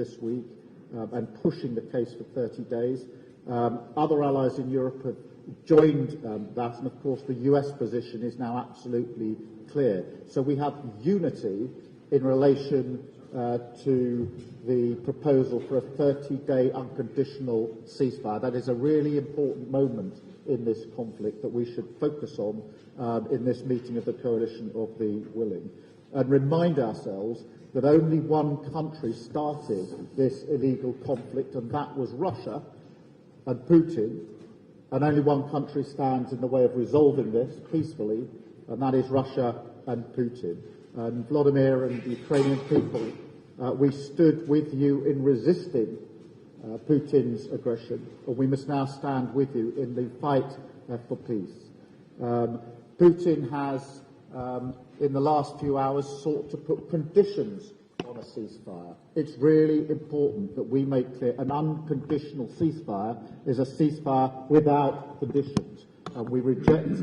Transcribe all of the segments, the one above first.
this week and pushing the case for 30 days. Other allies in Europe have joined that, and of course the US position is now absolutely clear. So we have unity in relation to the proposal for a 30-day unconditional ceasefire. That is a really important moment in this conflict that we should focus on in this meeting of the Coalition of the Willing, and remind ourselves that only one country started this illegal conflict, and that was Russia and Putin, and only one country stands in the way of resolving this peacefully, and that is Russia and Putin. And Vladimir and the Ukrainian people, we stood with you in resisting Putin's aggression, and we must now stand with you in the fight for peace. Putin has, in the last few hours, sought to put conditions on a ceasefire. It's really important that we make clear an unconditional ceasefire is a ceasefire without conditions, and we reject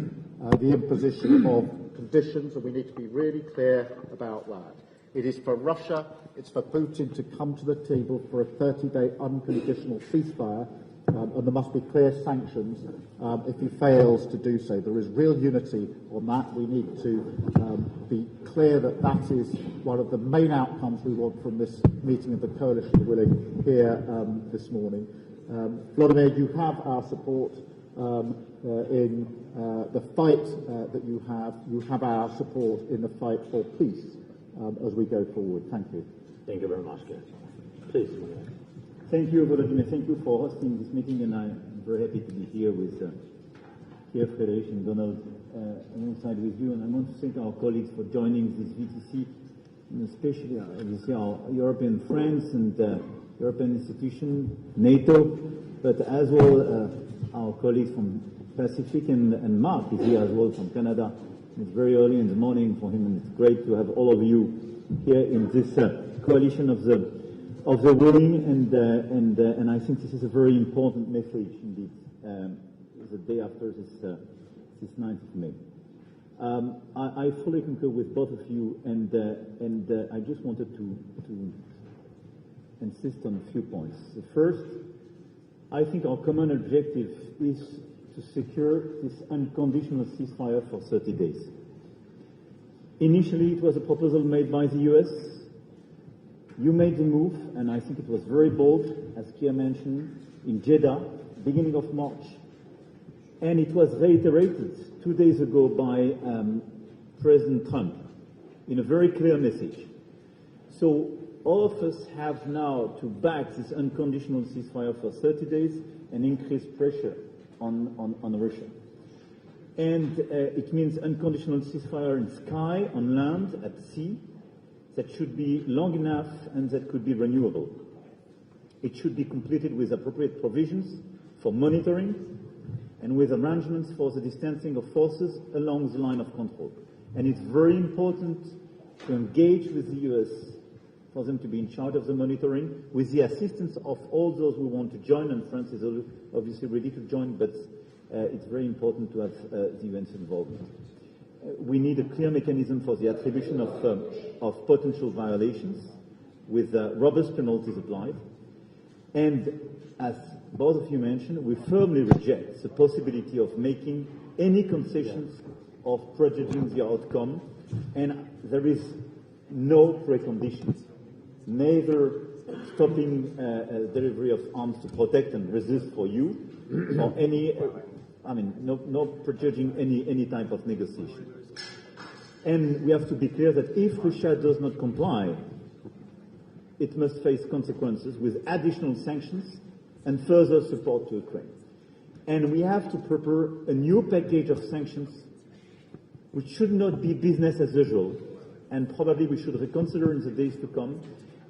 the imposition of conditions, and we need to be really clear about that. It is for Russia, it's for Putin to come to the table for a 30-day unconditional ceasefire, and there must be clear sanctions if he fails to do so. There is real unity on that. We need to be clear that that is one of the main outcomes we want from this meeting of the Coalition of the Willing here this morning. Vladimir, you have our support in the fight that you have. You have our support in the fight for peace as we go forward. Thank you. Thank you very much, Kir. Please. Thank you, Vladimir. Thank you for hosting this meeting, and I'm very happy to be here with Kir, Frédéric, and Donald alongside with you. And I want to thank our colleagues for joining this VTC, and especially obviously our European friends and European institutions, NATO, but as well our colleagues from Pacific, and Mark is here as well from Canada. It's very early in the morning for him, and it's great to have all of you here in this coalition of the willing, and I think this is a very important message indeed. The day after this 9th of May, I fully concur with both of you, and I just wanted to insist on a few points. The first, I think our common objective is to secure this unconditional ceasefire for 30 days. Initially, it was a proposal made by the US. You made the move, and I think it was very bold, as Kir mentioned, in Jeddah, beginning of March. And it was reiterated 2 days ago by President Trump in a very clear message. So all of us have now to back this unconditional ceasefire for 30 days and increase pressure on Russia. And it means unconditional ceasefire in sky, on land, at sea, that should be long enough and that could be renewable. It should be completed with appropriate provisions for monitoring and with arrangements for the distancing of forces along the line of control. And it's very important to engage with the US for them to be in charge of the monitoring, with the assistance of all those who want to join, and France is obviously ready to join, but it's very important to have the UN's involvement. We need a clear mechanism for the attribution of potential violations with robust penalties applied. And as both of you mentioned, we firmly reject the possibility of making any concessions of prejudging the outcome, and there is no preconditions, neither stopping delivery of arms to protect and resist for you, or any, no prejudging any type of negotiation. And we have to be clear that if Russia does not comply, it must face consequences with additional sanctions and further support to Ukraine. And we have to prepare a new package of sanctions which should not be business as usual, and probably we should reconsider in the days to come.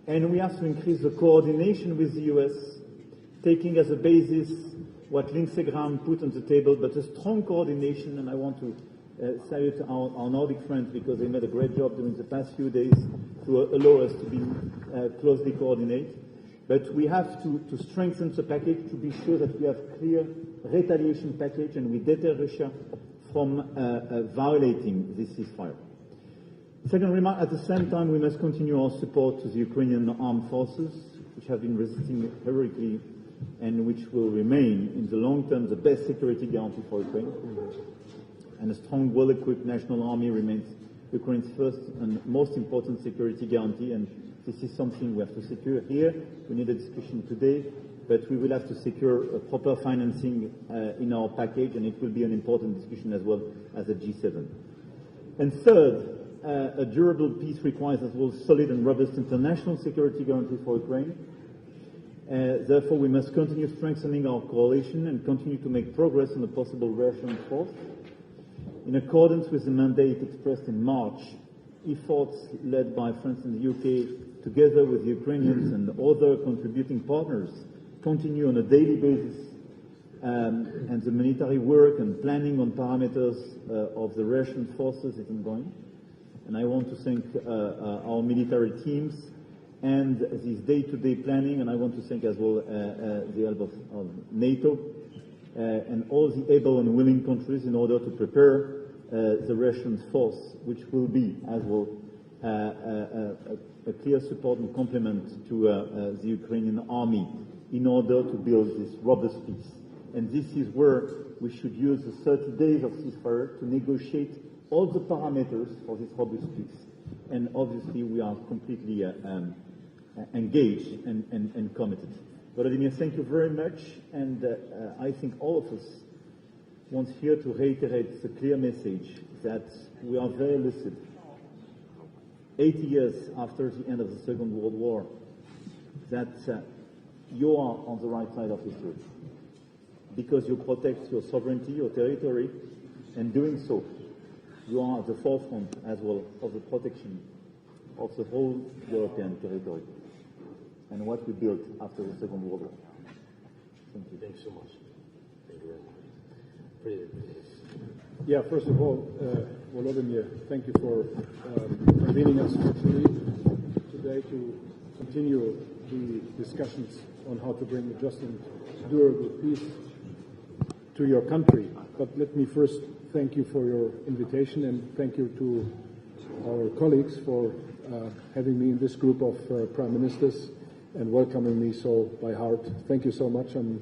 And we have to increase the coordination with the US, taking as a basis what Lindsey Graham put on the table, but a strong coordination, and I want to salute our Nordic friends because they made a great job during the past few days to allow us to be closely coordinated. But we have to strengthen the package to be sure that we have clear retaliation package and we deter Russia from violating this ceasefire. Second remark, at the same time, we must continue our support to the Ukrainian armed forces, which have been resisting heroically and which will remain in the long term the best security guarantee for Ukraine. And a strong, well-equipped national army remains Ukraine's first and most important security guarantee, and this is something we have to secure here. We need a discussion today, but we will have to secure a proper financing in our package, and it will be an important discussion as well as a G7. And third, a durable peace requires as well solid and robust international security guarantee for Ukraine. Therefore, we must continue strengthening our coalition and continue to make progress on a possible Russian force. In accordance with the mandate expressed in March, efforts led by France and the UK, together with the Ukrainians and other contributing partners, continue on a daily basis, and the military work and planning on parameters of the Russian forces is ongoing. And I want to thank our military teams and this day-to-day planning, and I want to thank as well the help of NATO and all the able and willing countries in order to prepare the Russian force, which will be as well a clear support and complement to the Ukrainian army in order to build this robust peace. And this is where we should use the 30 days of ceasefire to negotiate all the parameters for this robust peace. And obviously we are completely engaged and committed. Vladimir, thank you very much, and I think all of us want here to reiterate the clear message that we are very lucid. 80 years after the end of the Second World War, that you are on the right side of history because you protect your sovereignty, your territory, and doing so, you are at the forefront as well of the protection of the whole European territory and what we built after the Second World War. Thank you. Thanks so much. Thank you very much. Frederick. Yeah, first of all, Volodymyr, thank you for convening us virtually today to continue the discussions on how to bring a just and durable peace to your country. But let me first thank you for your invitation and thank you to our colleagues for having me in this group of prime ministers and welcoming me so by heart. Thank you so much. I'm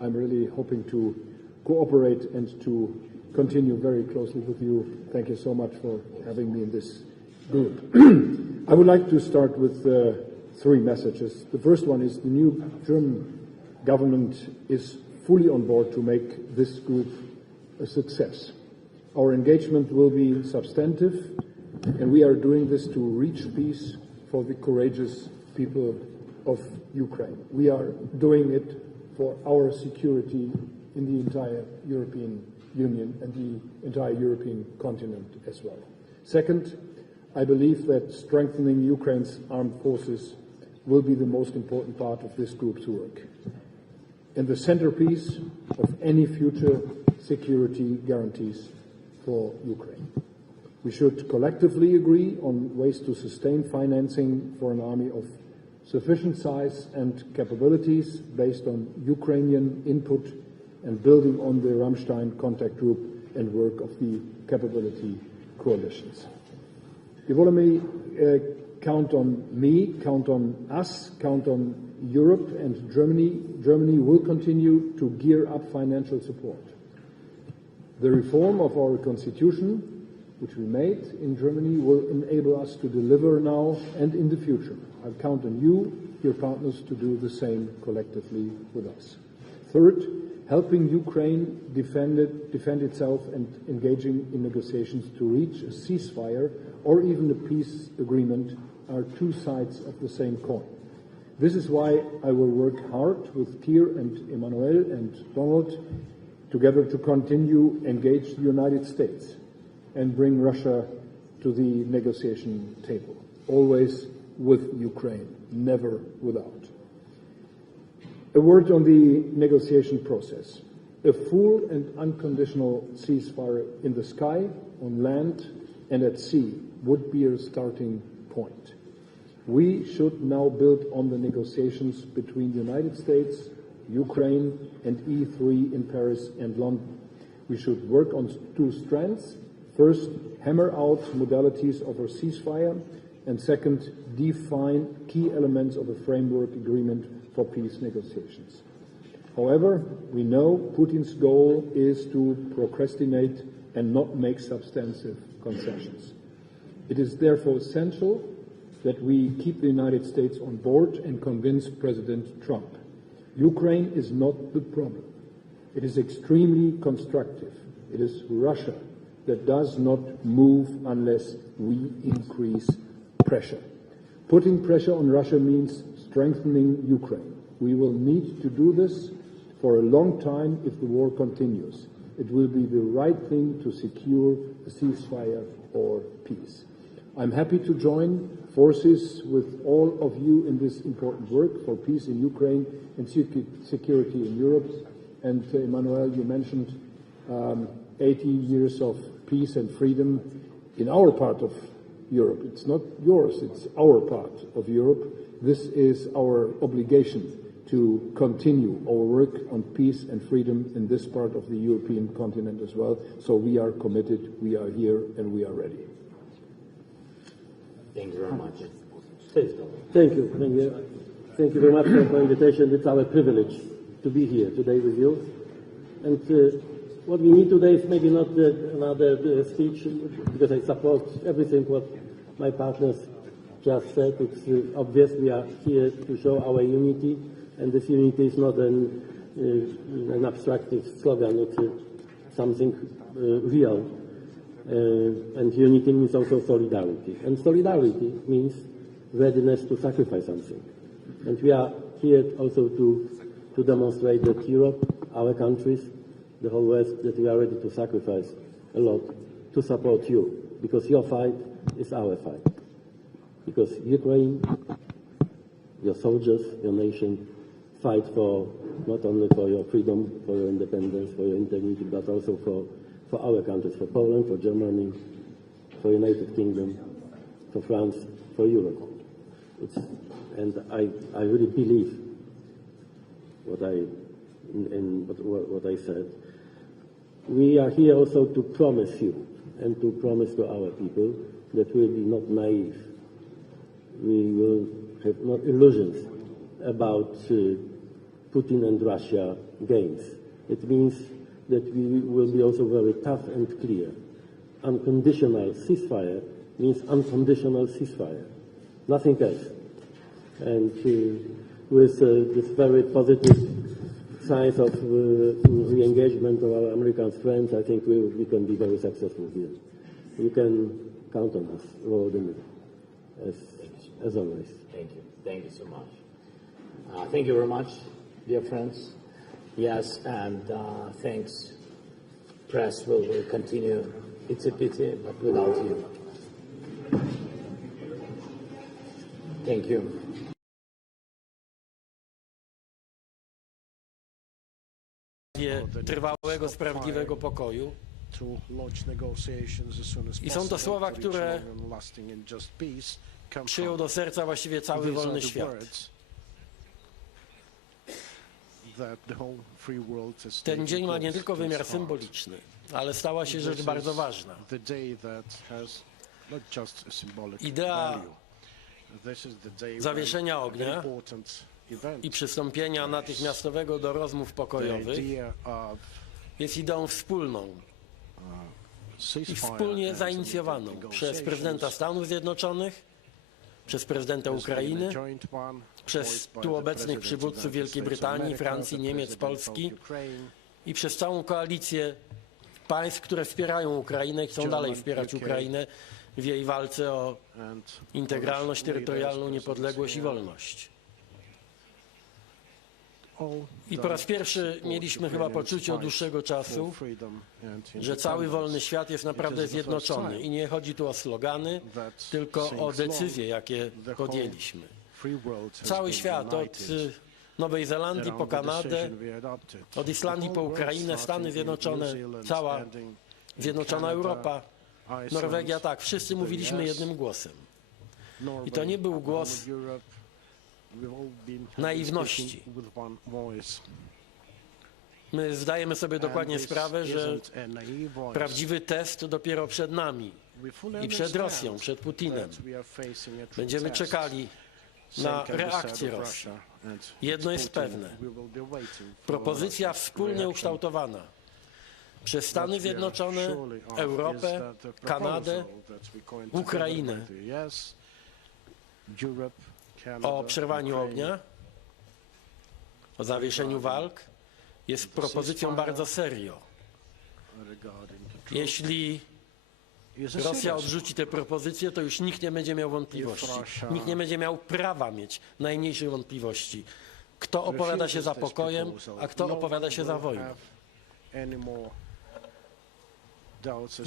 really hoping to cooperate and to continue very closely with you. Thank you so much for having me in this group. I would like to start with three messages. The first one is the new German government is fully on board to make this group a success. Our engagement will be substantive, and we are doing this to reach peace for the courageous people of Ukraine. We are doing it for our security in the entire European Union and the entire European continent as well. Second, I believe that strengthening Ukraine's armed forces will be the most important part of this group's work and the centerpiece of any future security guarantees for Ukraine. We should collectively agree on ways to sustain financing for an army of sufficient size and capabilities based on Ukrainian input and building on the Ramstein contact group and work of the capability coalitions. Volodymyr, count on me, count on us, count on Europe and Germany. Germany will continue to gear up financial support. The reform of our constitution, which we made in Germany, will enable us to deliver now and in the future. I count on you, your partners, to do the same collectively with us. Third, helping Ukraine defend itself and engaging in negotiations to reach a ceasefire or even a peace agreement are two sides of the same coin. This is why I will work hard with Kir and Emmanael and Donald together to continue engage the United States and bring Russia to the negotiation table, always with Ukraine, never without. A word on the negotiation process. A full and unconditional ceasefire in the sky, on land, and at sea would be a starting point. We should now build on the negotiations between the United States, Ukraine, and E3 in Paris and London. We should work on two strands. First, hammer out modalities of a ceasefire And second, define key elements of a framework agreement for peace negotiations. However, we know Putin's goal is to procrastinate and not make substantive concessions. It is therefore essential that we keep the United States on board and convince President Trump. Ukraine is not the problem. It is extremely constructive. It is Russia that does not move unless we increase pressure. Putting pressure on Russia means strengthening Ukraine. We will need to do this for a long time if the war continues. It will be the right thing to secure a ceasefire or peace. I'm happy to join forces with all of you in this important work for peace in Ukraine and security in Europe. And Emmanuel, you mentioned 80 years of peace and freedom in our part of Europe. It's not yours, it's our part of Europe. This is our obligation to continue our work on peace and freedom in this part of the European continent as well. So we are committed, we are here, and we are ready. Thank you very much. Please go. Thank you. Thank you very much for the invitation. It's our privilege to be here today with you. And what we need today is maybe not another speech, because I support everything what my partners just said. It's obvious we are here to show our unity, and this unity is not an abstract slogan, it's something real. And unity means also solidarity. And solidarity means readiness to sacrifice something. And we are here also to demonstrate that Europe, our countries, the whole West, that we are ready to sacrifice a lot to support you. Because your fight is our fight. Because Ukraine, your soldiers, your nation, fight for not only for your freedom, for your independence, for your integrity, but also for our countries, for Poland, for Germany, for United Kingdom, for France, for Europe. And I really believe what I said. We are here also to promise you and to promise to our people that we will be not naive. We will have not illusions about Putin and Russia games. It means that we will be also very tough and clear. Unconditional ceasefire means unconditional ceasefire, nothing else. And with this very positive signs of re-engagement of our American friends, I think we can be very successful here. You can count on us, Volodymyr, as always. Thank you. Thank you so much. Thank you very much, dear friends. Yes, and thanks. Press will continue. It's a pity, but without you. Thank you. Trwałego, sprawiedliwego pokoju. I są to słowa, które przyjął do serca właściwie cały wolny świat. Ten dzień ma nie tylko wymiar symboliczny, ale stała się rzecz bardzo ważna. Idea zawieszenia ognia i przystąpienia natychmiastowego do rozmów pokojowych jest ideą wspólną i wspólnie zainicjowaną przez prezydenta Stanów Zjednoczonych, przez prezydenta Ukrainy, przez tu obecnych przywódców Wielkiej Brytanii, Francji, Niemiec, Polski i przez całą koalicję państw, które wspierają Ukrainę i chcą dalej wspierać Ukrainę w jej walce o integralność terytorialną, niepodległość i wolność. I po raz pierwszy mieliśmy chyba poczucie od dłuższego czasu, że cały wolny świat jest naprawdę zjednoczony i nie chodzi tu o slogany, tylko o decyzje, jakie podjęliśmy. Cały świat, od Nowej Zelandii po Kanadę, od Islandii po Ukrainę, Stany Zjednoczone, cała zjednoczona Europa, Norwegia, tak, wszyscy mówiliśmy jednym głosem. I to nie był głos naiwności. My zdajemy sobie dokładnie sprawę, że prawdziwy test dopiero przed nami i przed Rosją, przed Putinem. Będziemy czekali na reakcję Rosji. Jedno jest pewne. Propozycja wspólnie ukształtowana przez Stany Zjednoczone, Europę, Kanadę, Ukrainę o przerwaniu ognia, o zawieszeniu walk jest propozycją bardzo serio. Jeśli Rosja odrzuci tę propozycję, to już nikt nie będzie miał wątpliwości. Nikt nie będzie miał prawa mieć najmniejszych wątpliwości. Kto opowiada się za pokojem, a kto opowiada się za wojną.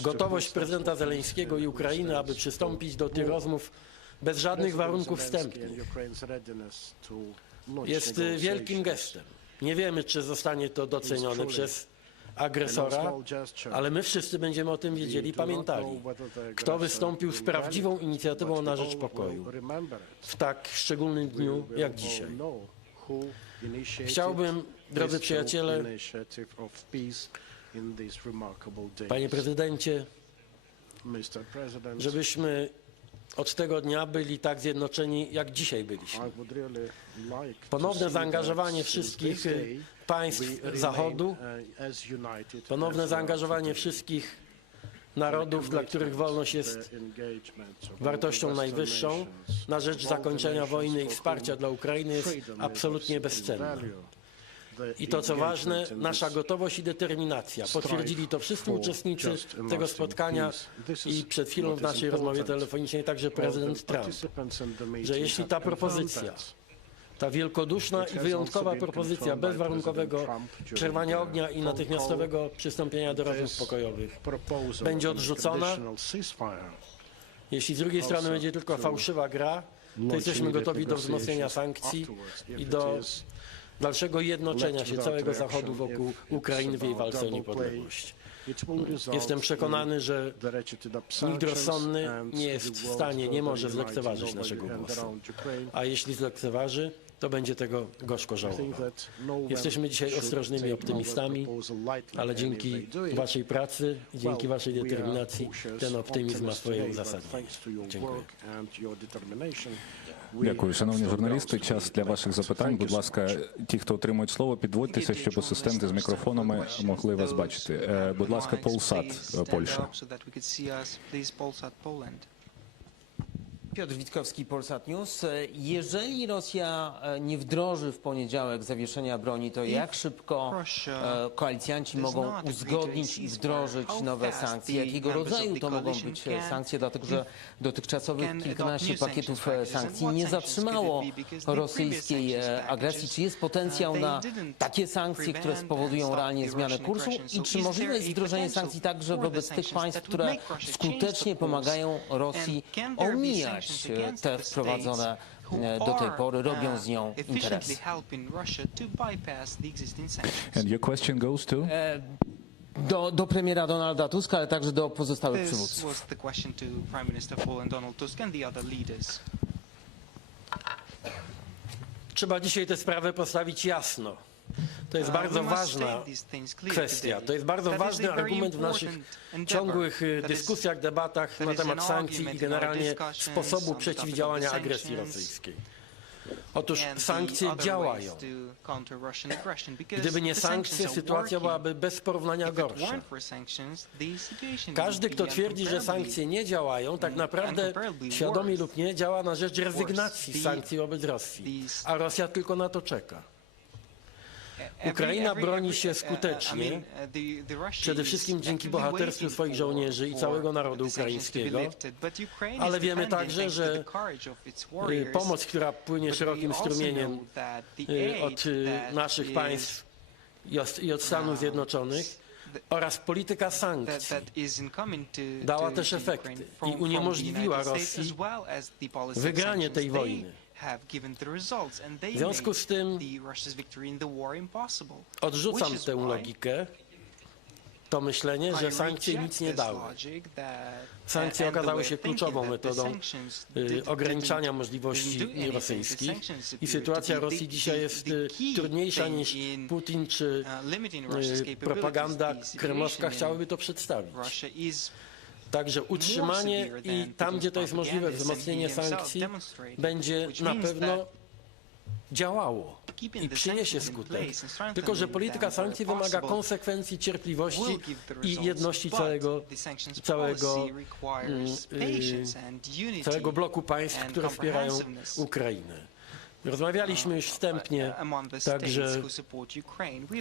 Gotowość prezydenta Zeleńskiego i Ukrainy, aby przystąpić do tych rozmów bez żadnych warunków wstępnych, jest wielkim gestem. Nie wiemy, czy zostanie to docenione przez agresora, ale my wszyscy będziemy o tym wiedzieli i pamiętali, kto wystąpił z prawdziwą inicjatywą na rzecz pokoju w tak szczególnym dniu jak dzisiaj. Chciałbym, drodzy przyjaciele, panie prezydencie, żebyśmy od tego dnia byli tak zjednoczeni, jak dzisiaj byliśmy. Ponowne zaangażowanie wszystkich państw Zachodu, ponowne zaangażowanie wszystkich narodów, dla których wolność jest wartością najwyższą, na rzecz zakończenia wojny i wsparcia dla Ukrainy jest absolutnie bezcenne. I to, co ważne, nasza gotowość i determinacja. Potwierdzili to wszyscy uczestnicy tego spotkania i przed chwilą w naszej rozmowie telefonicznej także prezydent Trump, że jeśli ta propozycja, ta wielkoduszna i wyjątkowa propozycja bezwarunkowego przerwania ognia i natychmiastowego przystąpienia do rozmów pokojowych będzie odrzucona, jeśli z drugiej strony będzie tylko fałszywa gra, to jesteśmy gotowi do wzmocnienia sankcji i do dalszego jednoczenia się całego Zachodu wokół Ukrainy w jej walce o niepodległość. Jestem przekonany, że nikt rozsądny nie jest w stanie, nie może zlekceważyć naszego głosu. A jeśli zlekceważy, to będzie tego gorzko żałował. Jesteśmy dzisiaj ostrożnymi optymistami, ale dzięki waszej pracy i dzięki waszej determinacji ten optymizm ma swoje uzasadnienie. Dziękuję. Дякую. Шановні журналісти, час для ваших запитань. Будь ласка, ті, хто отримують слово, підводьтеся, щоб асистенти з мікрофонами могли вас бачити. Будь ласка, Полсат, Польща. Piotr Witkowski, Polsat News. Jeżeli Rosja nie wdroży w poniedziałek zawieszenia broni, to jak szybko koalicjanci mogą uzgodnić i wdrożyć nowe sankcje? Jakiego rodzaju to mogą być sankcje? Dlatego, że dotychczasowych kilkanaście pakietów sankcji nie zatrzymało rosyjskiej agresji. Czy jest potencjał na takie sankcje, które spowodują realnie zmianę kursu? I czy możliwe jest wdrożenie sankcji także wobec tych państw, które skutecznie pomagają Rosji omijać te wprowadzone do tej pory, robią z nią interesy? And your question goes to? Do premiera Donalda Tuska, ale także do pozostałych przywódców. Trzeba dzisiaj tę sprawę postawić jasno. To jest bardzo ważna kwestia. To jest bardzo ważny argument w naszych ciągłych dyskusjach, debatach na temat sankcji i generalnie sposobu przeciwdziałania agresji rosyjskiej. Otóż sankcje działają. Gdyby nie sankcje, sytuacja byłaby bez porównania gorsza. Każdy, kto twierdzi, że sankcje nie działają, tak naprawdę, świadomie lub nie, działa na rzecz rezygnacji z sankcji wobec Rosji, a Rosja tylko na to czeka. Ukraina broni się skutecznie, przede wszystkim dzięki bohaterstwu swoich żołnierzy i całego narodu ukraińskiego, ale wiemy także, że pomoc, która płynie szerokim strumieniem od naszych państw i od Stanów Zjednoczonych oraz polityka sankcji dała też efekty i uniemożliwiła Rosji wygranie tej wojny. W związku z tym odrzucam tę logikę to myślenie, że sankcje nic nie dały. Sankcje okazały się kluczową metodą ograniczania możliwości rosyjskich i sytuacja Rosji dzisiaj jest trudniejsza niż Putin czy propaganda kremlowska chciałyby to przedstawić. Także utrzymanie i tam, gdzie to jest możliwe, wzmocnienie sankcji będzie na pewno działało i przyniesie skutek. Tylko że polityka sankcji wymaga konsekwencji, cierpliwości i jedności całego bloku państw, które wspierają Ukrainę. Rozmawialiśmy już wstępnie także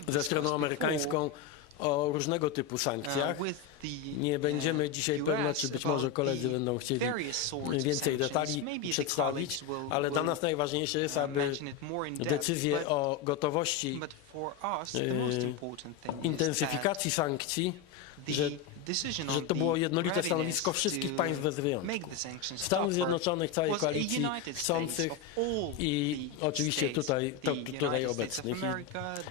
ze stroną amerykańską o różnego typu sankcjach. Nie będziemy dzisiaj pewne, czy być może koledzy będą chcieli więcej detali przedstawić, ale dla nas najważniejsze jest, aby decyzje o gotowości intensyfikacji sankcji, że to było jednolite stanowisko wszystkich państw bez wyjątku. Stanów Zjednoczonych, całej koalicji chcących i oczywiście tutaj obecnych.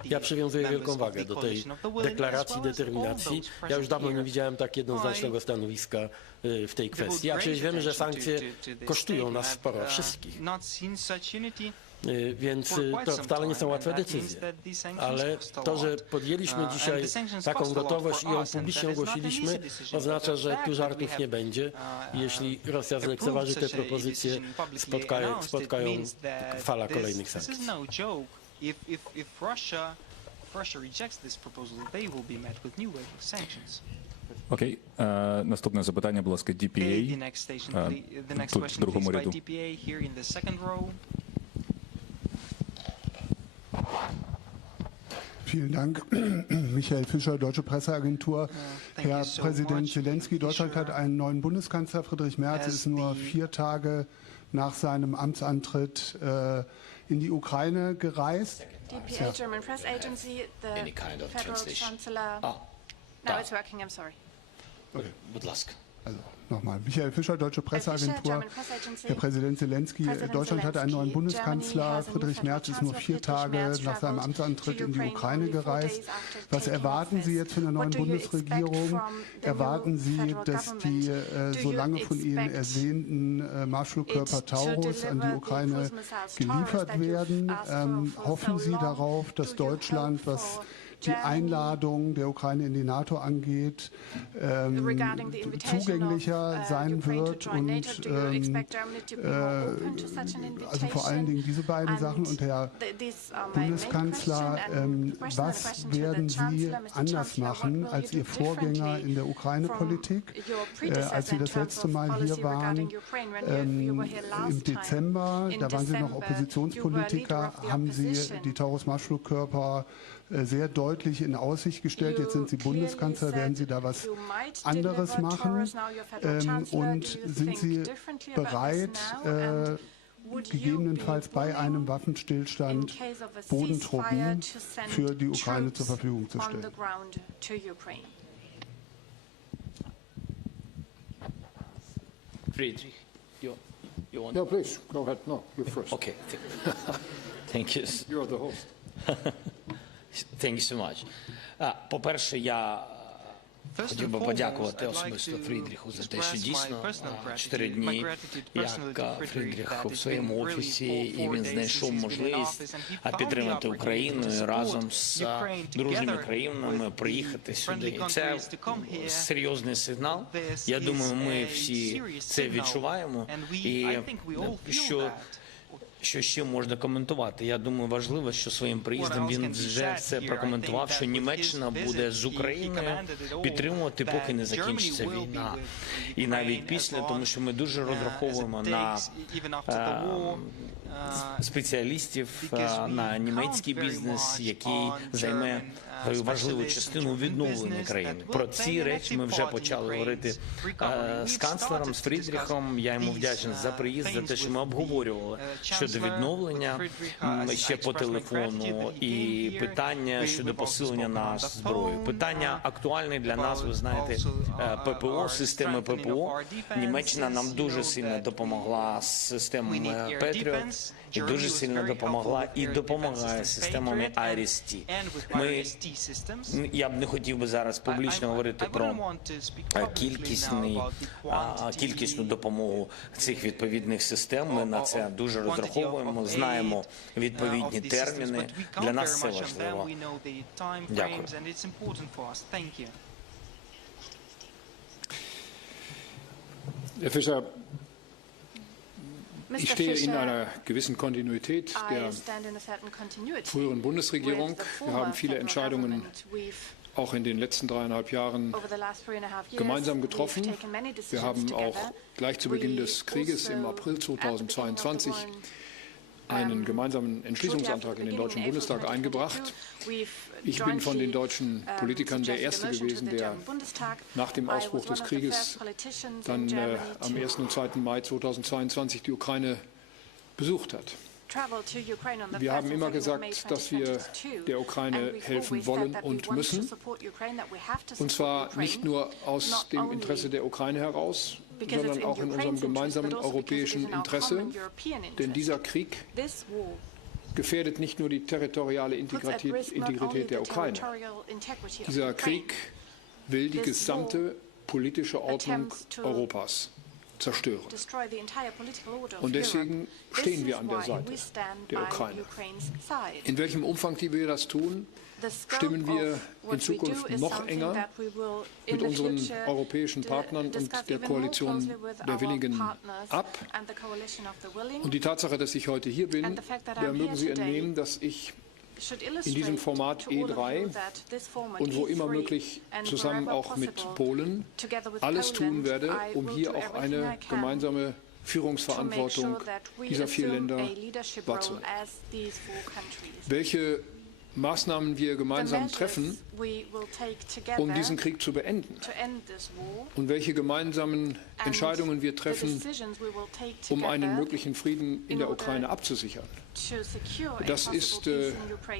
I ja przywiązuję wielką wagę do tej deklaracji, determinacji. Ja już dawno nie widziałem tak jednoznacznego stanowiska w tej kwestii. A przecież wiemy, że sankcje kosztują nas sporo, wszystkich. Więc to wcale nie są łatwe decyzje. Ale to, że podjęliśmy dzisiaj taką gotowość i ją publicznie ogłosiliśmy, oznacza, że tu żartów nie będzie. Jeśli Rosja zlekceważy te propozycje, spotkają fala kolejnych sankcji. Okej, наступне запитання, будь ласка, DPA. Тут в другому ряду. Vielen Dank. Michael Fischer, Deutsche Presseagentur. Herr Präsident Zelensky, Deutschland hat einen neuen Bundeskanzler. Friedrich Merz ist nur 4 Tage nach seinem Amtsantritt in die Ukraine gereist. DPA, German Press Agency, the Federal Chancellor. Now it's working, I'm sorry. Okay. Also nochmal. Michael Fischer, Deutsche Presseagentur. Herr Präsident Zelensky, Deutschland hat einen neuen Bundeskanzler. Friedrich Merz ist nur 4 Tage nach seinem Amtsantritt in die Ukraine gereist. Was erwarten Sie jetzt von der neuen Bundesregierung? Erwarten Sie, dass die so lange von Ihnen ersehnten Marschflugkörper Taurus an die Ukraine geliefert werden? Hoffen Sie darauf, dass Deutschland, was die Einladung der Ukraine in die NATO angeht, zugänglicher sein wird und also vor allen Dingen diese beiden Sachen. Und Herr Bundeskanzler, was werden Sie anders machen als Ihr Vorgänger in der Ukraine-Politik? Als Sie das letzte Mal hier waren, im Dezember, da waren Sie noch Oppositionspolitiker, haben Sie die Taurus-Marschflugkörper sehr deutlich in Aussicht gestellt. Jetzt sind Sie Bundeskanzler, werden Sie da was anderes machen? Und sind Sie bereit, gegebenenfalls bei einem Waffenstillstand Bodentruppen für die Ukraine zur Verfügung zu stellen? Friedrich, you want? No, please, go ahead. No, you first. Okay. Thank you. You're the host. Thank you so much. По-перше, я хотів би подякувати особисто Фрідріху за те, що дійсно 4 дні, як Фрідріх у своєму офісі, і він знайшов можливість підтримати Україну і разом з дружніми країнами приїхати сюди. Це серйозний сигнал. Я думаю, ми всі це відчуваємо. І що ще можна коментувати? Я думаю, важливо, що своїм приїздом він вже все прокоментував, що Німеччина буде з Україною підтримувати, поки не закінчиться війна. І навіть після, тому що ми дуже розраховуємо на спеціалістів, на німецький бізнес, який займе важливу частину відновлення країни. Про ці речі ми вже почали говорити з канцлером, з Фрідріхом. Я йому вдячний за приїзд, за те, що ми обговорювали щодо відновлення ще по телефону і питання щодо посилення нас зброю. Питання актуальне для нас, ви знаєте, ППО, системи ППО. Німеччина нам дуже сильно допомогла з системами Петріот. і дуже сильно допомогла і допомагає системами IRIS-T. Я б не хотів би зараз публічно говорити про кількісну допомогу цих відповідних систем. Ми на це дуже розраховуємо, знаємо відповідні терміни. Для нас це важливо. Дякую. Herr Fischer, ich stehe in einer gewissen Kontinuität der früheren Bundesregierung. Wir haben viele Entscheidungen auch in den letzten 3,5 Jahren gemeinsam getroffen. Wir haben auch gleich zu Beginn des Krieges im April 2022 einen gemeinsamen Entschließungsantrag in den Deutschen Bundestag eingebracht. Ich bin von den deutschen Politikern der Erste gewesen, der nach dem Ausbruch des Krieges dann am 1. und 2. Mai 2022 die Ukraine besucht hat. Wir haben immer gesagt, dass wir der Ukraine helfen wollen und müssen. Und zwar nicht nur aus dem Interesse der Ukraine heraus, sondern auch in unserem gemeinsamen europäischen Interesse. Denn dieser Krieg gefährdet nicht nur die territoriale Integrität der Ukraine. Dieser Krieg will die gesamte politische Ordnung Europas zerstören. Und deswegen stehen wir an der Seite der Ukraine. In welchem Umfang wir das tun, stimmen wir in Zukunft noch enger mit unseren europäischen Partnern und der Koalition der Willigen ab. Und die Tatsache, dass ich heute hier bin, der mögen Sie entnehmen, dass ich in diesem Format E3 und wo immer möglich zusammen auch mit Polen alles tun werde, um hier auch eine gemeinsame Führungsverantwortung dieser 4 Länder wahrzunehmen. Welche Maßnahmen wir gemeinsam treffen, um diesen Krieg zu beenden und welche gemeinsamen Entscheidungen wir treffen, um einen möglichen Frieden in der Ukraine abzusichern. Das ist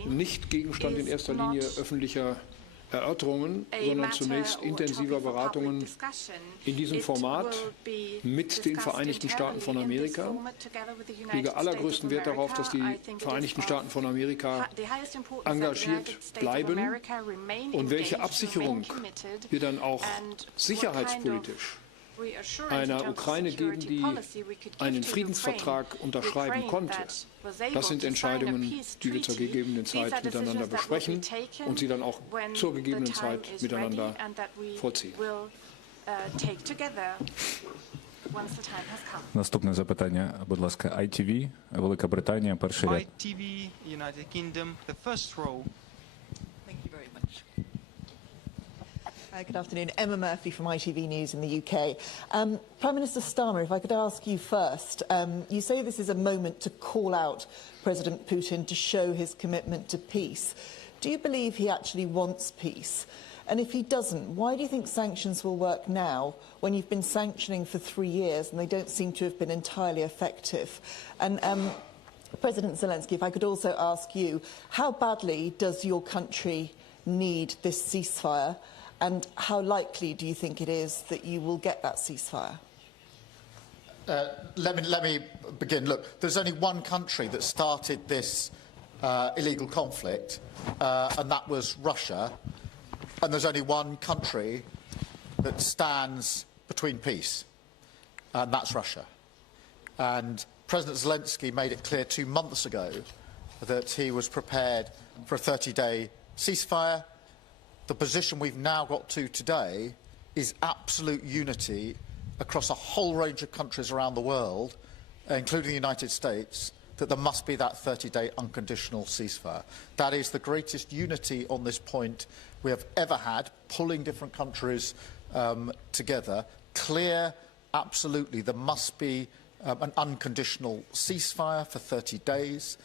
nicht Gegenstand in erster Linie öffentlicher Erörterungen, sondern zunächst intensiver Beratungen in diesem Format mit den Vereinigten Staaten von Amerika. Ich lege allergrößten Wert darauf, dass die Vereinigten Staaten von Amerika engagiert bleiben und welche Absicherung wir dann auch sicherheitspolitisch einer Ukraine geben, die einen Friedensvertrag unterschreiben konnte. Das sind Entscheidungen, die wir zur gegebenen Zeit miteinander besprechen und sie dann auch zur gegebenen Zeit miteinander vollziehen. Наступне запитання, будь ласка, ITV, Велика Британія, перший ряд. ITV, United Kingdom, the first row. Thank you very much. Good afternoon. Emma Murphy from ITV News in the UK. Prime Minister Starmer, if I could ask you first, you say this is a moment to call out President Putin to show his commitment to peace. Do you believe he actually wants peace? And if he doesn't, why do you think sanctions will work now when you've been sanctioning for 3 years and they don't seem to have been entirely effective? And President Zelensky, if I could also ask you, how badly does your country need this ceasefire? And how likely do you think it is that you will get that ceasefire? Let me begin. Look, there's only one country that started this illegal conflict, and that was Russia. And there's only one country that stands between peace, and that's Russia. And President Zelensky made it clear 2 months ago that he was prepared for a 30-day ceasefire. The position we've now got to today is absolute unity across a whole range of countries around the world, including the United States, that there must be that 30-day unconditional ceasefire. That is the greatest unity on this point we have ever had, pulling different countries together. Clear, absolutely, there must be an unconditional ceasefire for 30 days.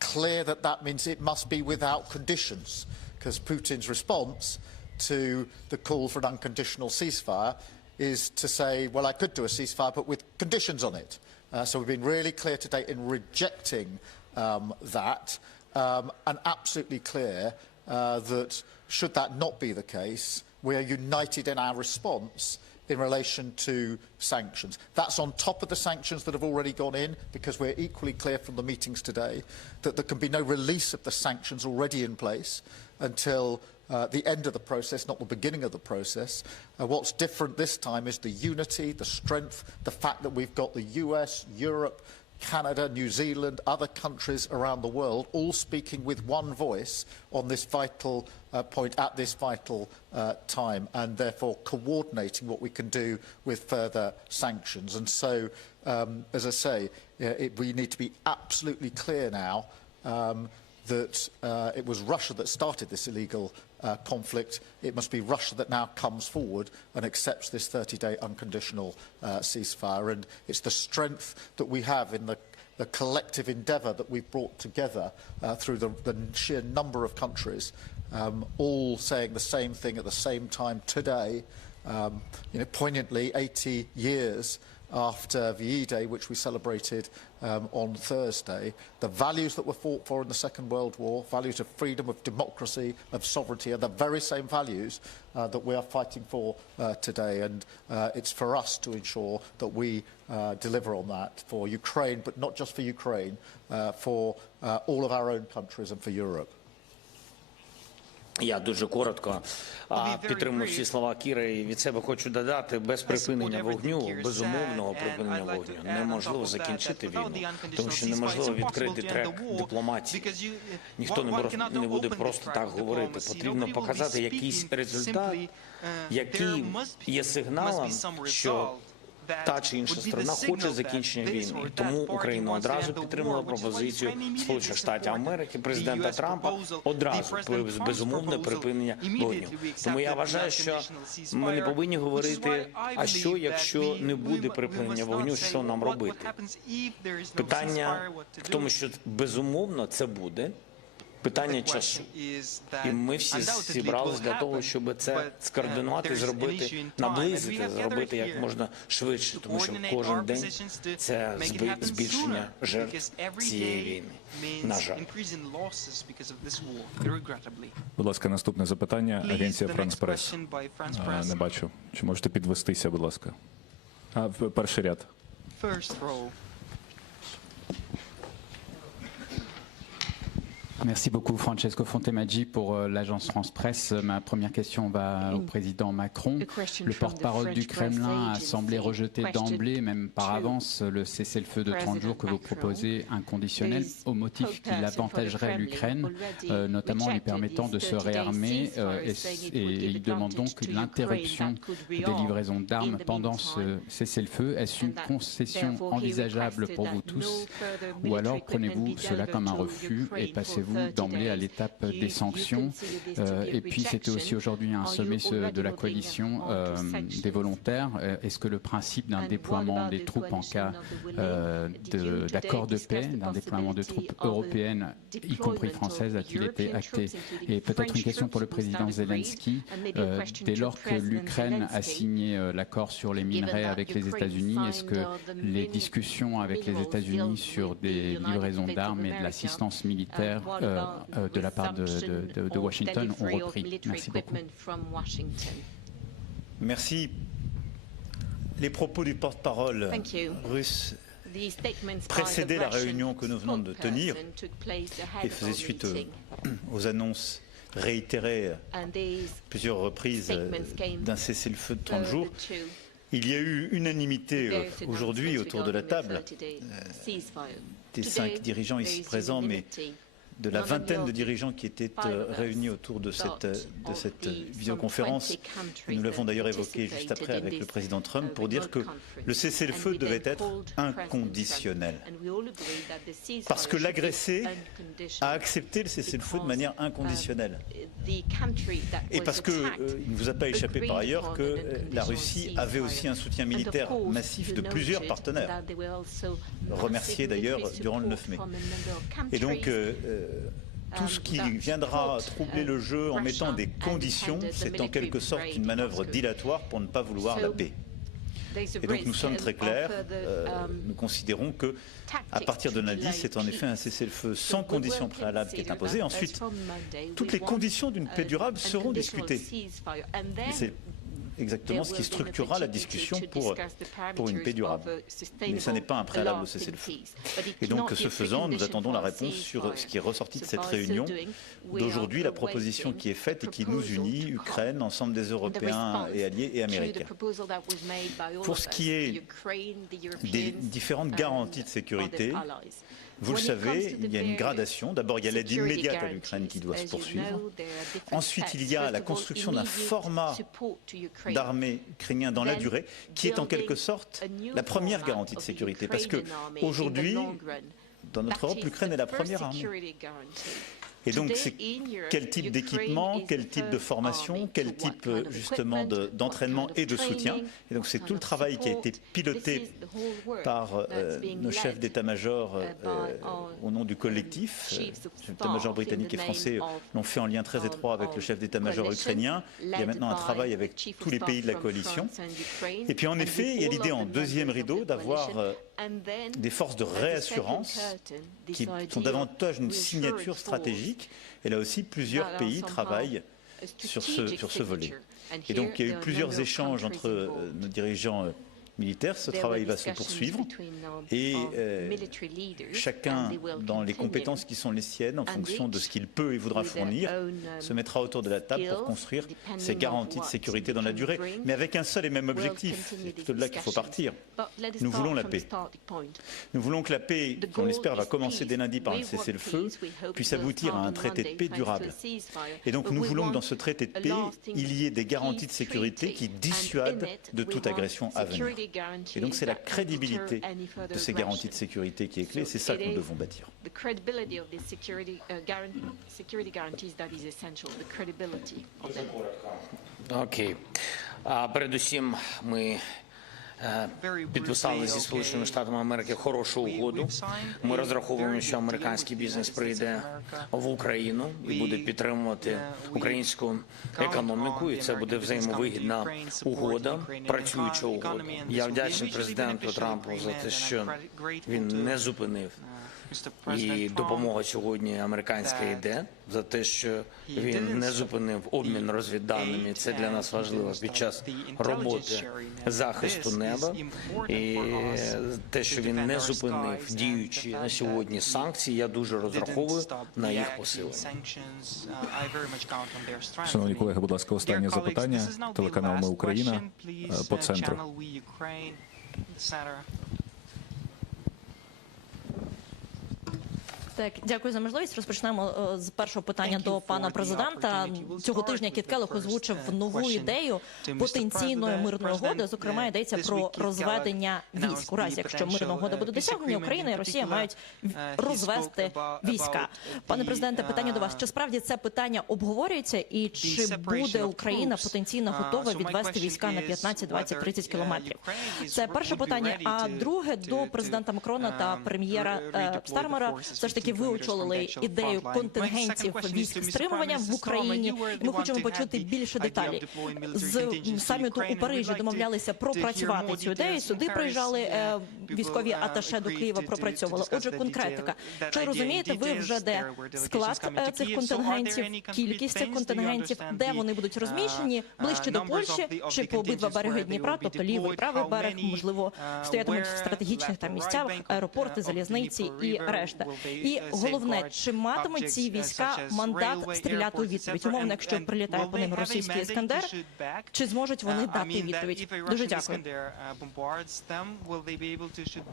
Clear that that means it must be without conditions, because Putin's response to the call for an unconditional ceasefire is to say, well, I could do a ceasefire, but with conditions on it. So we've been really clear today in rejecting that, and absolutely clear that should that not be the case, we are united in our response in relation to sanctions. That's on top of the sanctions that have already gone in, because we're equally clear from the meetings today that there can be no release of the sanctions already in place until the end of the process, not the beginning of the process. What's different this time is the unity, the strength, the fact that we've got the US, Europe, Canada, New Zealand, other countries around the world, all speaking with one voice on this vital point at this vital time, and therefore coordinating what we can do with further sanctions. And so, as I say, we need to be absolutely clear now that it was Russia that started this illegal conflict. It must be Russia that now comes forward and accepts this 30-day unconditional ceasefire. And it's the strength that we have in the collective endeavour that we've brought together through the sheer number of countries, all saying the same thing at the same time today, poignantly 80 years after VE Day, which we celebrated on Thursday. The values that were fought for in the Second World War, values of freedom, of democracy, of sovereignty, are the very same values that we are fighting for today. And it's for us to ensure that we deliver on that for Ukraine, but not just for Ukraine, for all of our own countries and for Europe. Я дуже коротко підтримую всі слова Кіра і від себе хочу додати, без припинення вогню, безумовного припинення вогню, неможливо закінчити війну, тому що неможливо відкрити трек дипломатії. Ніхто не буде просто так говорити. Потрібно показати якийсь результат, який є сигналом, що та чи інша сторона хоче закінчення війни. Тому Україна одразу підтримала пропозицію Сполучених Штатів Америки, президента Трампа, одразу безумовне припинення вогню. Тому я вважаю, що ми не повинні говорити, а що, якщо не буде припинення вогню, що нам робити. Питання в тому, що безумовно це буде. Питання часу. І ми всі зібралися для того, щоб це скоординувати, зробити, наблизити, зробити як можна швидше, тому що кожен день це збільшення жертв цієї війни. На жаль. Будь ласка, наступне запитання. Агенція France Press. Не бачу. Чи можете підвестися, будь ласка? Перший ряд. Merci beaucoup Francesco Fontemaggi pour l'agence France Presse. Ma première question va au président Macron. Le porte-parole du Kremlin a semblé rejeter d'emblée, même par avance, le cessez-le-feu de 30 jours que vous proposez inconditionnel au motif qu'il avantagerait l'Ukraine, notamment lui permettant de se réarmer et il demande donc l'interruption des livraisons d'armes pendant ce cessez-le-feu. Est-ce une concession envisageable pour vous tous ou alors prenez-vous cela comme un refus et passez-vous d'emblée à l'étape des sanctions. Et puis c'était aussi aujourd'hui un sommet de la coalition des volontaires. Est-ce que le principe d'un déploiement des troupes en cas d'accord de paix, d'un déploiement de troupes européennes, y compris françaises, a-t-il été acté? Et peut-être une question pour le président Zelensky. Dès lors que l'Ukraine a signé l'accord sur les minerais avec les États-Unis, est-ce que les discussions avec les États-Unis sur des livraisons d'armes et de l'assistance militaire de la part de Washington ont repris? Merci beaucoup. Merci. Les propos du porte-parole russe précédaient la réunion que nous venons de tenir et faisaient suite aux annonces réitérées plusieurs reprises d'un cessez-le-feu de 30 jours. Il y a eu unanimité aujourd'hui autour de la table des 5 dirigeants ici présents, mais de la vingtaine de dirigeants qui étaient réunis autour de cette visioconférence. Nous l'avons d'ailleurs évoqué juste après avec le président Trump pour dire que le cessez-le-feu devait être inconditionnel. Parce que l'agressé a accepté le cessez-le-feu de manière inconditionnelle. Et parce qu'il ne vous a pas échappé par ailleurs que la Russie avait aussi un soutien militaire massif de plusieurs partenaires, remerciés d'ailleurs durant le 9 mai. Et donc, tout ce qui viendra troubler le jeu en mettant des conditions, c'est en quelque sorte une manœuvre dilatoire pour ne pas vouloir la paix. Et donc nous sommes très clairs, nous considérons que à partir de lundi, c'est en effet un cessez-le-feu sans condition préalable qui est imposé. Ensuite, toutes les conditions d'une paix durable seront discutées. exactement ce qui structurera la discussion pour une paix durable. Mais ça n'est pas un préalable au cessez-le-feu. Et donc, ce faisant, nous attendons la réponse sur ce qui est ressorti de cette réunion d'aujourd'hui, la proposition qui est faite et qui nous unit, Ukraine, ensemble des Européens et alliés et Américains. Pour ce qui est des différentes garanties de sécurité, vous le savez, il y a une gradation. D'abord, il y a l'aide immédiate à l'Ukraine qui doit se poursuivre. Ensuite, il y a la construction d'un format d'armée ukrainien dans la durée, qui est en quelque sorte la première garantie de sécurité. Parce qu'aujourd'hui, dans notre Europe, l'Ukraine est la première armée. Et donc, c'est quel type d'équipement, quel type de formation, quel type justement d'entraînement et de soutien. Et donc, c'est tout le travail qui a été piloté par nos chefs d'état-major au nom du collectif. Les chefs d'état-major britanniques et français l'ont fait en lien très étroit avec le chef d'état-major ukrainien. Il y a maintenant un travail avec tous les pays de la coalition. Et puis, en effet, il y a l'idée en deuxième rideau d'avoir des forces de réassurance qui sont davantage une signature stratégique. Et là aussi, plusieurs pays travaillent sur ce volet. Et donc, il y a eu plusieurs échanges entre nos dirigeants militaires. Ce travail va se poursuivre et chacun, dans les compétences qui sont les siennes, en fonction de ce qu'il peut et voudra fournir, se mettra autour de la table pour construire ces garanties de sécurité dans la durée, mais avec un seul et même objectif. C'est plutôt de là qu'il faut partir. Nous voulons la paix. Nous voulons que la paix, qu'on espère va commencer dès lundi par un cessez-le-feu, puisse aboutir à un traité de paix durable. Et donc nous voulons que dans ce traité de paix, il y ait des garanties de sécurité qui dissuadent de toute agression à venir. Et donc c'est la crédibilité de ces garanties de sécurité qui est clé, c'est ça que nous devons bâtir. Окей. Передусім ми підписали зі Сполученими Штатами Америки хорошу угоду. Ми розраховуємо, що американський бізнес прийде в Україну і буде підтримувати українську економіку, і це буде взаємовигідна угода, працююча угода. Я вдячний президенту Трампу за те, що він не зупинив і допомога сьогодні американська йде, за те, що він не зупинив обмін розвідданими. Це для нас важливо під час роботи захисту неба. І те, що він не зупинив діючі на сьогодні санкції, я дуже розраховую на їх посилення. Шановні колеги, будь ласка, останнє запитання. Телеканал «Ми Україна» по центру. Так, дякую за можливість. Розпочнемо з першого питання до пана президента. Цього тижня Кіт Келлог озвучив нову ідею потенційної мирної угоди. Зокрема, йдеться про розведення військ. У разі, якщо мирна угода буде досягнена, Україна і Росія мають розвести війська. Пане президенте, питання до вас. Чи справді це питання обговорюється і чи буде Україна потенційно готова відвести війська на 15, 20, 30 кілометрів? Це перше питання. А друге до президента Макрона та прем'єра Стармера. Все ж таки ви очолили ідею контингентів військ стримування в Україні. Ми хочемо почути більше деталей. З саміту у Парижі домовлялися пропрацювати цю ідею. Сюди приїжджали військові аташе до Києва, пропрацьовували. Отже, конкретика. Чи розумієте ви вже, де склад цих контингентів, кількість цих контингентів, де вони будуть розміщені, ближче до Польщі, чи по обидва береги Дніпра, тобто лівий і правий берег, можливо, стоятимуть в стратегічних там місцях, аеропорти, залізниці і решта. І головне, чи матимуть ці війська мандат стріляти у відповідь? Умовно, якщо прилітає по ним російський «Іскандер», чи зможуть вони дати відповідь? Дуже дякую.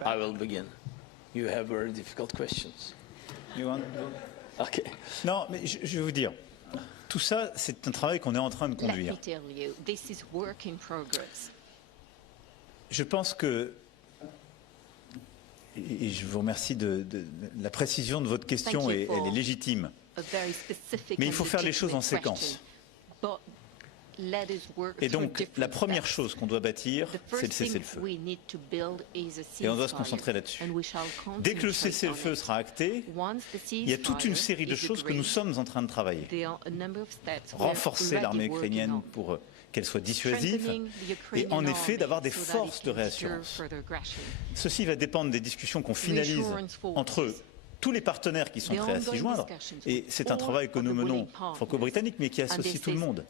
I will begin. You have very difficult questions. You want? Okay. Non, mais je vais vous dire. Tout ça, c'est un travail qu'on est en train de conduire. Je pense que et je vous remercie de la précision de votre question, et elle est légitime. Mais il faut faire les choses en séquence. Et donc, la première chose qu'on doit bâtir, c'est le cessez-le-feu. Et on doit se concentrer là-dessus. Dès que le cessez-le-feu sera acté, il y a toute une série de choses que nous sommes en train de travailler. Renforcer l'armée ukrainienne pour qu'elle soit dissuasive, et en effet d'avoir des forces de réassurance. Ceci va dépendre des discussions qu'on finalise entre tous les partenaires qui sont prêts à s'y joindre. Et c'est un travail que nous menons franco-britannique, mais qui associe tout le monde.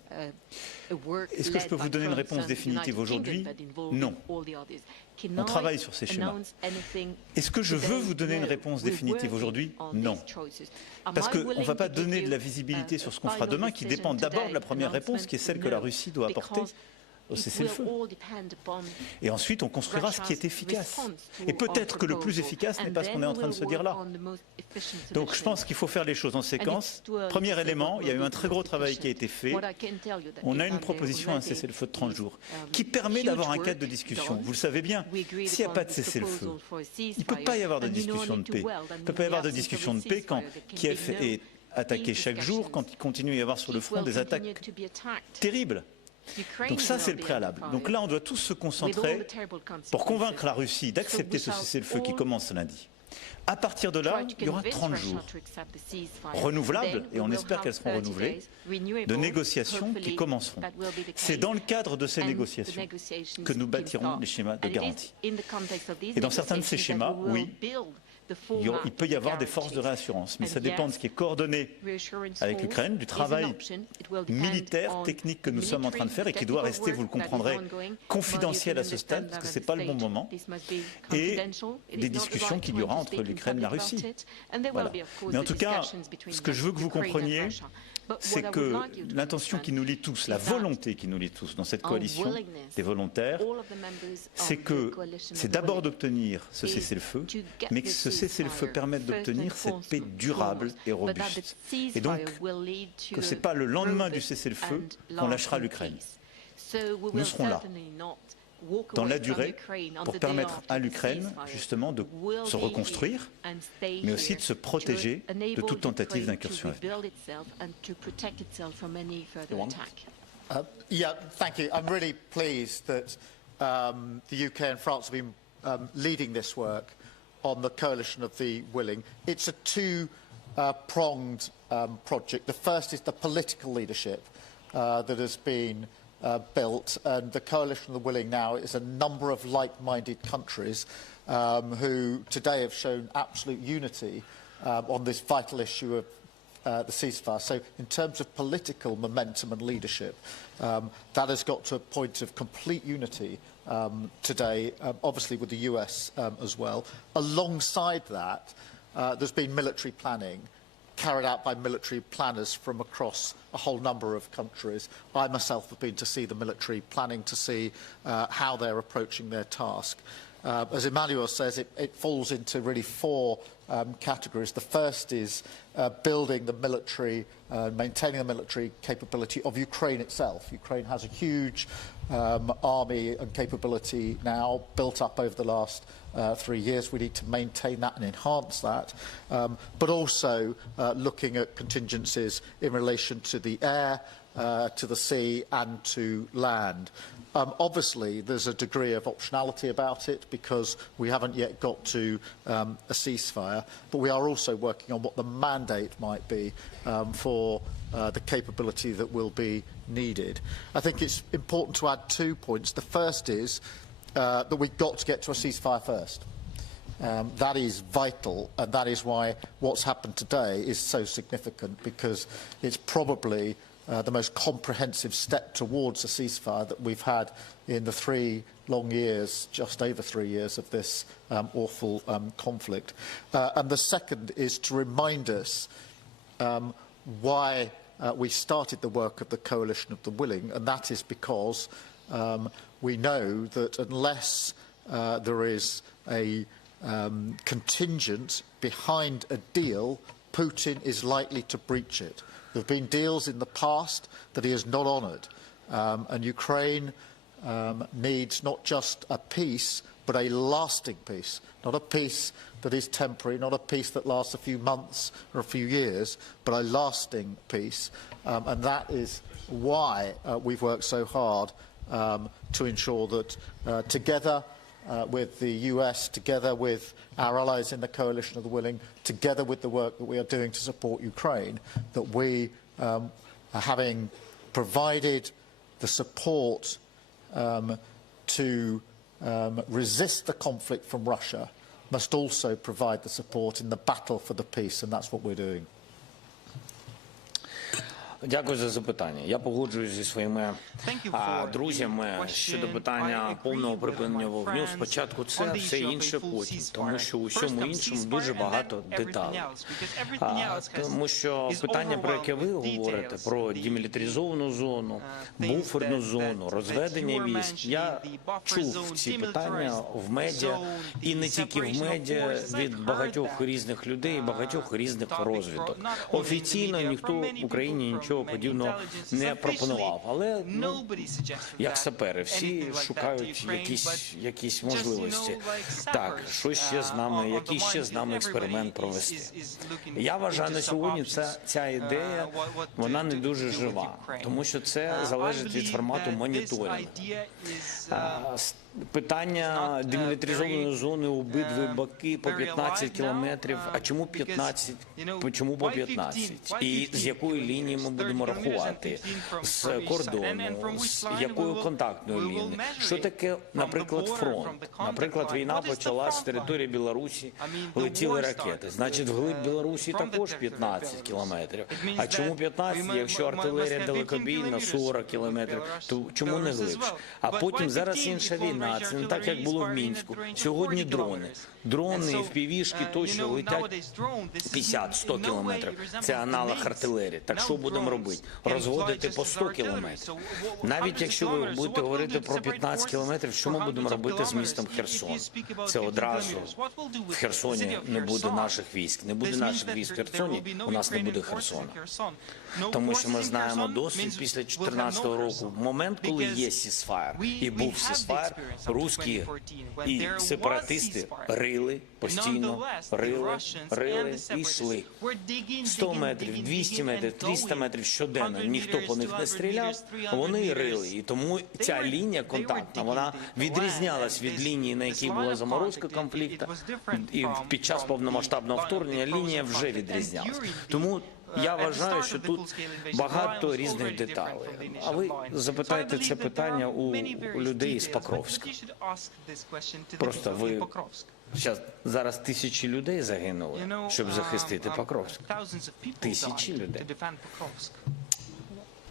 Est-ce que je peux vous donner une réponse définitive aujourd'hui? Non. On travaille sur ces schémas. Est-ce que je veux vous donner une réponse définitive aujourd'hui? Non. Parce qu'on ne va pas donner de la visibilité sur ce qu'on fera demain, qui dépend d'abord de la première réponse, qui est celle que la Russie doit apporter au cessez-le-feu. Et ensuite, on construira ce qui est efficace. Et peut-être que le plus efficace n'est pas ce qu'on est en train de se dire là. Donc je pense qu'il faut faire les choses en séquence. Premier élément, il y a eu un très gros travail qui a été fait. On a une proposition, un cessez-le-feu de 30 jours, qui permet d'avoir un cadre de discussion. Vous le savez bien, s'il n'y a pas de cessez-le-feu, il ne peut pas y avoir de discussion de paix. Il ne peut pas y avoir de discussion de paix quand Kiev est attaqué chaque jour, quand il continue à y avoir sur le front des attaques terribles. Donc ça, c'est le préalable. Donc là, on doit tous se concentrer pour convaincre la Russie d'accepter ce cessez-le-feu qui commence lundi. À partir de là, il y aura 30 jours renouvelables, et on espère qu'elles seront renouvelées, de négociations qui commenceront. C'est dans le cadre de ces négociations que nous bâtirons les schémas de garantie. Et dans certains de ces schémas, oui, il peut y avoir des forces de réassurance, mais ça dépend de ce qui est coordonné avec l'Ukraine, du travail militaire, technique que nous sommes en train de faire et qui doit rester, vous le comprendrez, confidentiel à ce stade, parce que ce n'est pas le bon moment, et des discussions qu'il y aura entre l'Ukraine et la Russie. Voilà. Mais en tout cas, ce que je veux que vous compreniez, c'est que l'intention qui nous lie tous, la volonté qui nous lie tous dans cette coalition des volontaires, c'est d'abord d'obtenir ce cessez-le-feu, mais que ce cessez-le-feu permette d'obtenir cette paix durable et robuste. Et donc, que ce n'est pas le lendemain du cessez-le-feu qu'on lâchera l'Ukraine. Nous serons là, dans la durée, pour permettre à l'Ukraine, justement, de se reconstruire, mais aussi de se protéger de toute tentative d'incursion à venir. Yeah, thank you. I'm really pleased that the UK and France have been leading this work on the coalition of the willing. It's a two-pronged project. The first is the political leadership that has been built, and the coalition of the willing now is a number of like-minded countries who today have shown absolute unity on this vital issue of the ceasefire. So in terms of political momentum and leadership, that has got to a point of complete unity today, obviously with the US as well. Alongside that, there's been military planning carried out by military planners from across a whole number of countries. I myself have been to see the military planning to see how they're approaching their task. As Emmanuel says, it falls into really four categories. The first is building the military, maintaining the military capability of Ukraine itself. Ukraine has a huge army and capability now built up over the last 3 years. We need to maintain that and enhance that, but also looking at contingencies in relation to the air, to the sea and to land. Obviously, there's a degree of optionality about it because we haven't yet got to a ceasefire, but we are also working on what the mandate might be for the capability that will be needed. I think it's important to add 2 points. The first is that we've got to get to a ceasefire first. That is vital, and that is why what's happened today is so significant, because it's probably the most comprehensive step towards a ceasefire that we've had in the 3 long years, just over 3 years of this awful conflict. And the second is to remind us why we started the work of the Coalition of the Willing, and that is because we know that unless there is a contingent behind a deal, Putin is likely to breach it. There have been deals in the past that he has not honoured, and Ukraine needs not just a peace, but a lasting peace, not a peace that is temporary, not a peace that lasts a few months or a few years, but a lasting peace. And that is why we've worked so hard to ensure that together with the US, together with our allies in the Coalition of the Willing, together with the work that we are doing to support Ukraine, that we are having provided the support to resist the conflict from Russia, must also provide the support in the battle for the peace, and that's what we're doing. Дякую за запитання. Я погоджуюсь зі своїми друзями щодо питання повного припинення вогню. Спочатку це, все інше потім, тому що у всьому іншому дуже багато деталей. Тому що питання, про яке ви говорите, про демілітаризовану зону, буферну зону, розведення військ, я чув ці питання в медіа, і не тільки в медіа, від багатьох різних людей, багатьох різних розвідок. Офіційно ніхто в Україні нічого подібного не пропонував. Але, як сапери, всі шукають якісь можливості. Так, що ще з нами, який ще з нами експеримент провести. Я вважаю, на сьогодні ця ідея, вона не дуже жива, тому що це залежить від формату моніторингу. Питання демілітаризованої зони у обидві боки по 15 кілометрів. А чому 15? Чому по 15? І з якої лінії ми будемо рахувати? З кордону? З якою контактною лінією? Що таке, наприклад, фронт? Наприклад, війна почалась з території Білорусі, летіли ракети. Значить, вглиб Білорусі також 15 кілометрів. А чому 15, якщо артилерія далекобійна 40 кілометрів? То чому не глибше? А потім зараз інша війна. Це не так, як було в Мінську. Сьогодні дрони. Дрони, впівішки точно летять 50-100 кілометрів. Це аналог артилерії. Так що будемо робити? Розводити по 100 кілометрів. Навіть якщо ви будете говорити про 15 кілометрів, що ми будемо робити з містом Херсон? Це одразу в Херсоні не буде наших військ. Не буде наших військ в Херсоні, у нас не буде Херсона. Тому що ми знаємо досвід після 2014 року. Момент, коли є сісфаєр, і був сісфаєр, русські і сепаратисти рили, постійно рили і йшли. 100 метрів, 200 метрів, 300 метрів щоденно. Ніхто по них не стріляв, вони рили. І тому ця лінія контактна, вона відрізнялась від лінії, на якій була заморозка конфлікту. І під час повномасштабного вторгнення лінія вже відрізнялась. Тому я вважаю, що тут багато різних деталей. А ви запитайте це питання у людей з Покровська. Просто ви... Зараз тисячі людей загинули, щоб захистити Покровськ. Тисячі людей.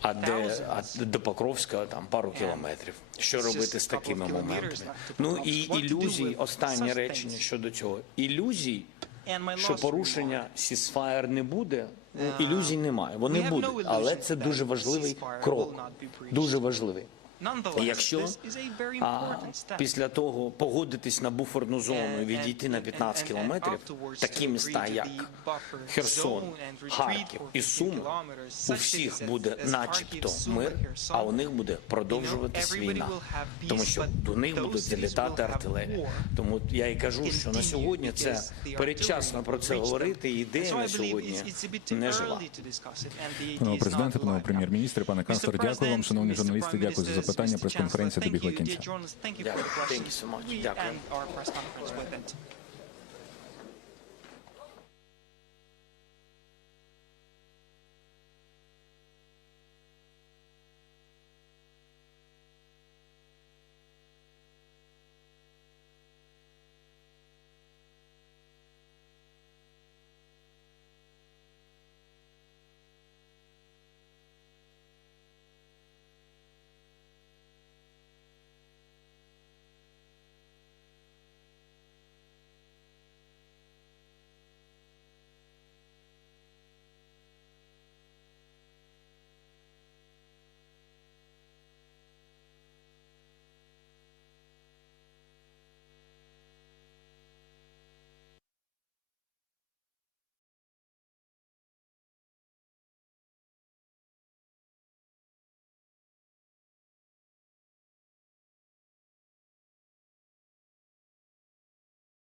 А до Покровська там пару кілометрів. Що робити з такими моментами? Ну і ілюзії, останнє речення щодо цього. Ілюзій, що порушення сісфаєр не буде, ілюзій немає. Вони будуть, але це дуже важливий крок. Дуже важливий. І якщо після того погодитись на буферну зону і відійти на 15 кілометрів, такі міста, як Херсон, Харків і Суми, у всіх буде начебто мир, а у них буде продовжуватись війна. Тому що до них будуть залітати артилерія. Тому я і кажу, що на сьогодні це передчасно про це говорити, і ідея на сьогодні не жива. Пане президенте, пане прем'єр-міністре, пане канцлер, дякую вам, шановні журналісти, дякую за запитання. Пресконференція добігла кінця. Дякую.